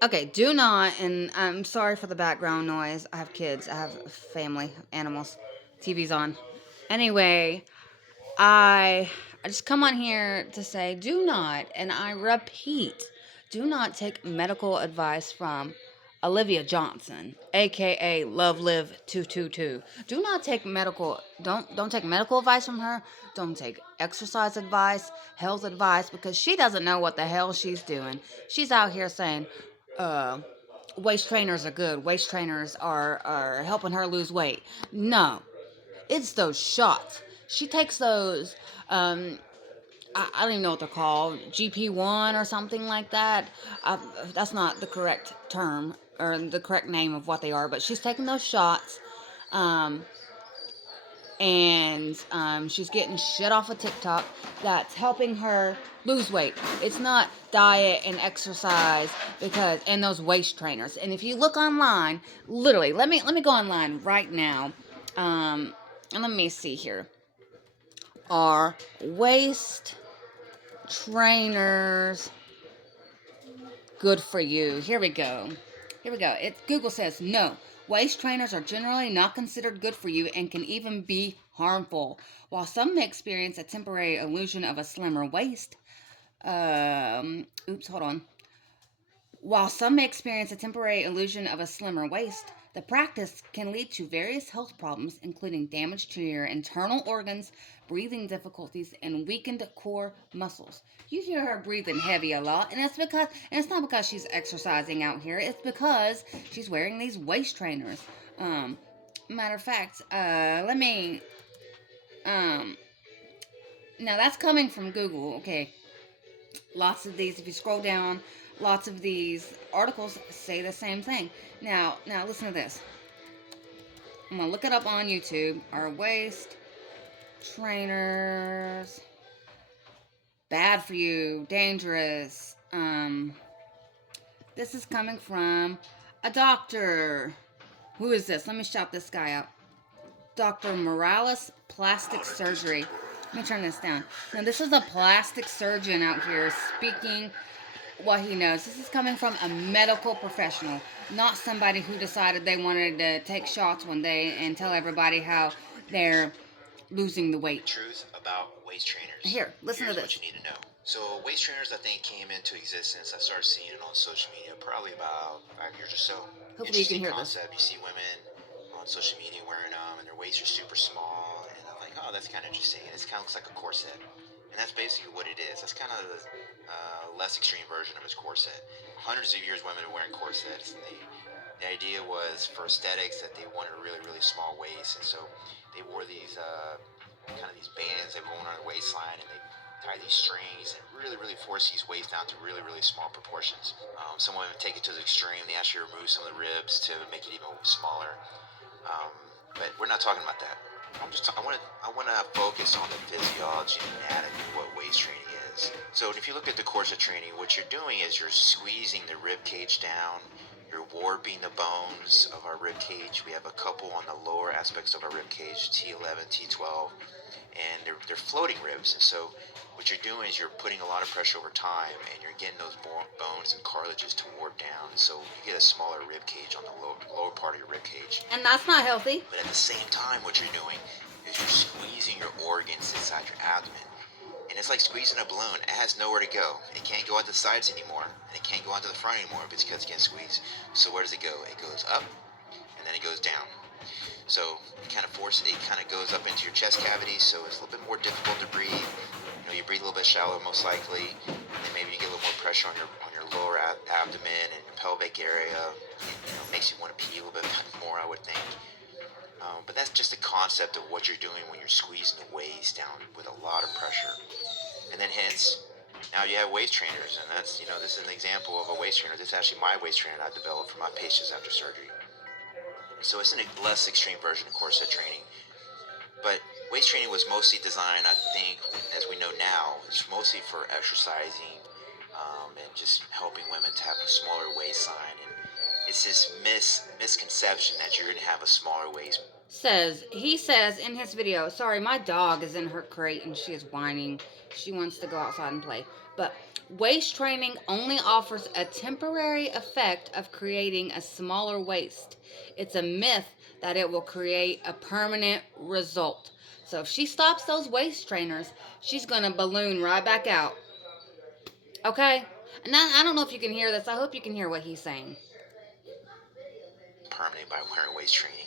Okay, do not, and I'm sorry for the background noise. I have kids, I have family, animals, TV's on. Anyway, I just come on here to say do not, and I repeat, do not take medical advice from Olivia Johnson, aka LoveLiv222. Do not take medical don't take medical advice from her. Don't take exercise advice, health advice, because she doesn't know what the hell she's doing. She's out here saying, uh waist trainers are good. Waist trainers are helping her lose weight. No, it's those shots. She takes those. I don't even know what they're called. GP1 or something like that. That's not the correct term or the correct name of what they are, but she's taking those shots. Um, and she's getting shit off of TikTok that's helping her lose weight. It's not diet and exercise because and those waist trainers. And if you look online, literally, let me go online right now. And let me see here. Are waist trainers good for you? Here we go. Here we go. Google says no. Waist trainers are generally not considered good for you and can even be harmful. While some may experience a temporary illusion of a slimmer waist, hold on. While some may experience a temporary illusion of a slimmer waist, the practice can lead to various health problems, including damage to your internal organs, breathing difficulties, and weakened core muscles. You hear her breathing heavy a lot, and it's not because she's exercising out here. It's because she's wearing these waist trainers. Um, Matter of fact, let me. Um, Now that's coming from Google. Okay, lots of these. If you scroll down, lots of these articles say the same thing. Now listen to this. I'm gonna look it up on YouTube. Our waist trainers, bad for you, dangerous. This is coming from a doctor. Who is this? Let me shout this guy out. Dr. Morales Plastic Surgery. Let me turn this down. Now, this is a plastic surgeon out here speaking what he knows. This is coming from a medical professional, not somebody who decided they wanted to take shots one day and tell everybody how they're losing the weight. Truth about waist trainers. Here, listen Here's to this. what you need to know. So, waist trainers, I think, came into existence. I started seeing it on social media probably about 5 years or so. Hopefully, you can Interesting hear concept. You see women on social media wearing them, and their waists are super small. And I'm like, oh, that's kind of interesting. And it kind of looks like a corset. And that's basically what it is. That's kind of the less extreme version of his corset. Hundreds of years, women are wearing corsets, and the idea was for aesthetics that they wanted a really, really small waist, and so they wore these kind of these bands they wore on their waistline, and they tie these strings and really, really force these waists down to really, really small proportions. Some women take it to the extreme; they actually remove some of the ribs to make it even smaller. Um, but we're not talking about that. I want to focus on the physiology and anatomy of what waist training is. So if you look at the corset training, what you're doing is you're squeezing the rib cage down. You're warping the bones of our rib cage. We have a couple on the lower aspects of our rib cage, T11, T12, and they're floating ribs. And so what you're doing is you're putting a lot of pressure over time, and you're getting those bones and cartilages to warp down. So you get a smaller rib cage on the lower part of your rib cage. And that's not healthy. But at the same time, what you're doing is you're squeezing your organs inside your abdomen. And it's like squeezing a balloon. It has nowhere to go. It can't go out the sides anymore. And it can't go out to the front anymore because it's getting squeezed. So where does it go? It goes up and then it goes down. So it kind of forces it kind of goes up into your chest cavity, so it's a little bit more difficult to breathe. You breathe a little bit shallower most likely, and then maybe you get a little more pressure on your lower abdomen and your pelvic area. Makes you want to pee a little bit more, I would think. But that's just the concept of what you're doing when you're squeezing the waist down with a lot of pressure. And then hence, now you have waist trainers, and that's, this is an example of a waist trainer. This is actually my waist trainer I developed for my patients after surgery. So it's a less extreme version of corset training. But waist training was mostly designed, I think, as we know now, it's mostly for exercising and just helping women to have a smaller waistline. And it's this misconception that you're going to have a smaller waist. He says in his video, sorry, my dog is in her crate and she is whining. She wants to go outside and play. But Waist training only offers a temporary effect of creating a smaller waist. It's a myth that it will create a permanent result. So if she stops those waist trainers, she's going to balloon right back out. Okay? And I don't know if you can hear this. I hope you can hear what he's saying. Permanent by wearing waist training.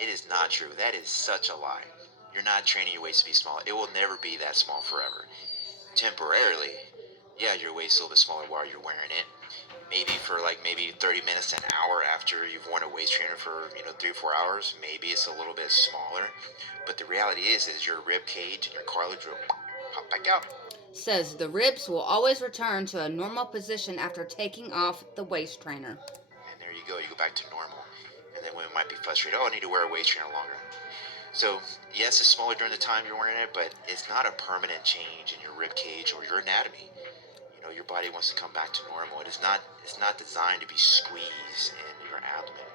It is not true. That is such a lie. You're not training your waist to be small. It will never be that small forever. Temporarily, yeah, your waist is a little bit smaller while you're wearing it. Maybe for like maybe 30 minutes to an hour after you've worn a waist trainer for 3 or 4 hours, maybe it's a little bit smaller. But the reality is your rib cage and your cartilage will pop back out. Says the ribs will always return to a normal position after taking off the waist trainer. And there you go. You go back to normal. And then women might be frustrated. Oh, I need to wear a waist trainer longer. So yes, it's smaller during the time you're wearing it, but it's not a permanent change in your rib cage or your anatomy. Your body wants to come back to normal. It's not designed to be squeezed in your abdomen.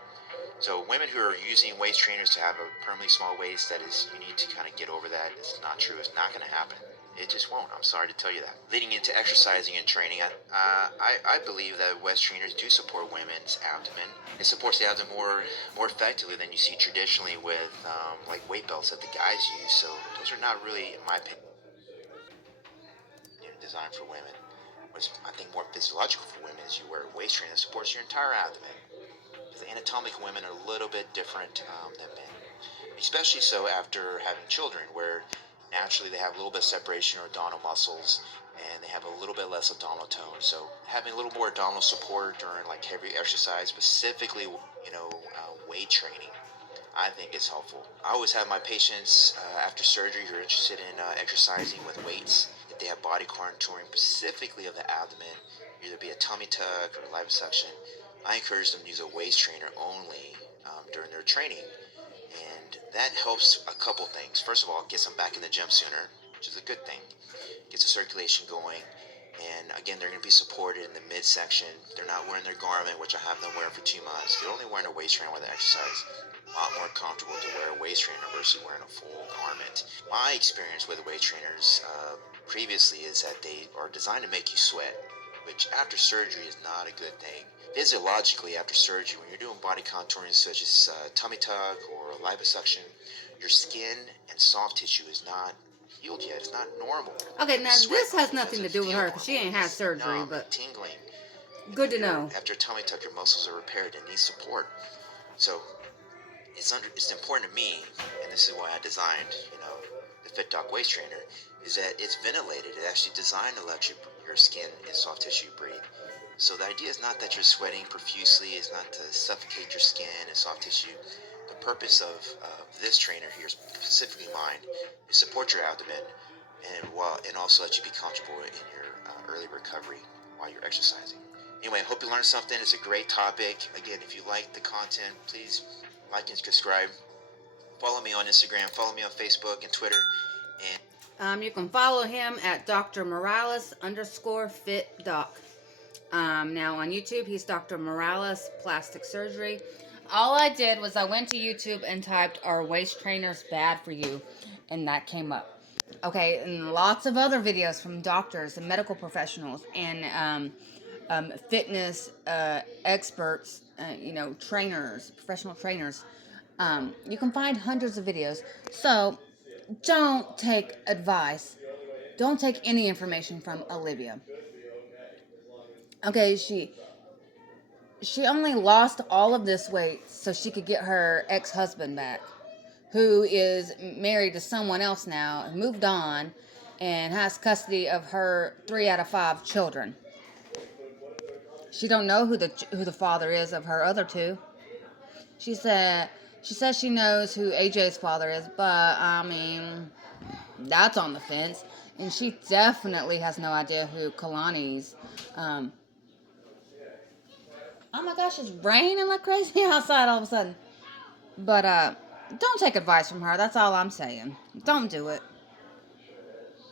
So women who are using waist trainers to have a permanently small waist, you need to kind of get over that. It's not true. It's not going to happen. It just won't. I'm sorry to tell you that. Leading into exercising and training, I believe that waist trainers do support women's abdomen. It supports the abdomen more effectively than you see traditionally with like weight belts that the guys use. So those are not really, in my opinion, designed for women. What's I think more physiological for women is you wear a waist trainer that supports your entire abdomen. Because anatomic women are a little bit different than men, especially so after having children, where naturally they have a little bit of separation or abdominal muscles, and they have a little bit less abdominal tone. So having a little more abdominal support during like heavy exercise, specifically weight training, I think is helpful. I always have my patients after surgery who are interested in exercising with weights. If they have body contouring specifically of the abdomen, either be a tummy tuck or liposuction, I encourage them to use a waist trainer only during their training. And that helps a couple things. First of all, it gets them back in the gym sooner, which is a good thing. Gets the circulation going. And again, they're going to be supported in the midsection. They're not wearing their garment, which I have them wear for 2 months. They're only wearing a waist trainer while they exercise. A lot more comfortable to wear a waist trainer versus wearing a full garment. My experience with waist trainers previously is that they are designed to make you sweat, which after surgery is not a good thing. Physiologically, after surgery, when you're doing body contouring such as tummy tuck or liposuction, your skin and soft tissue is not healed yet. It's not normal. Okay, now this has nothing to do with her because she ain't had surgery, but tingling. Good to know. After a tummy tuck, your muscles are repaired and need support. So it's important to me, and this is why I designed, the Fit Doc waist trainer, is that it's ventilated. It's actually designed to let your skin and soft tissue breathe. So the idea is not that you're sweating profusely. It's not to suffocate your skin and soft tissue. The purpose of this trainer here, specifically mine, is support your abdomen and also let you be comfortable in your early recovery while you're exercising. Anyway, I hope you learned something. It's a great topic. Again, if you like the content, please like and subscribe. Follow me on Instagram. Follow me on Facebook and Twitter. And you can follow him at Dr. Morales _Fit Doc. Now on YouTube, he's Dr. Morales Plastic Surgery. All I did was I went to YouTube and typed, "Are waist trainers bad for you?" And that came up. Okay, and lots of other videos from doctors and medical professionals and fitness experts, trainers, professional trainers. You can find hundreds of videos. So don't take advice. Don't take any information from Olivia. Okay, she only lost all of this weight so she could get her ex-husband back, who is married to someone else now, moved on, and has custody of her 3 out of 5 children. She don't know who the father is of her other 2. She says she knows who AJ's father is, but I mean, that's on the fence. And she definitely has no idea who Kalani's. Oh my gosh, it's raining like crazy outside all of a sudden. But don't take advice from her. That's all I'm saying. Don't do it.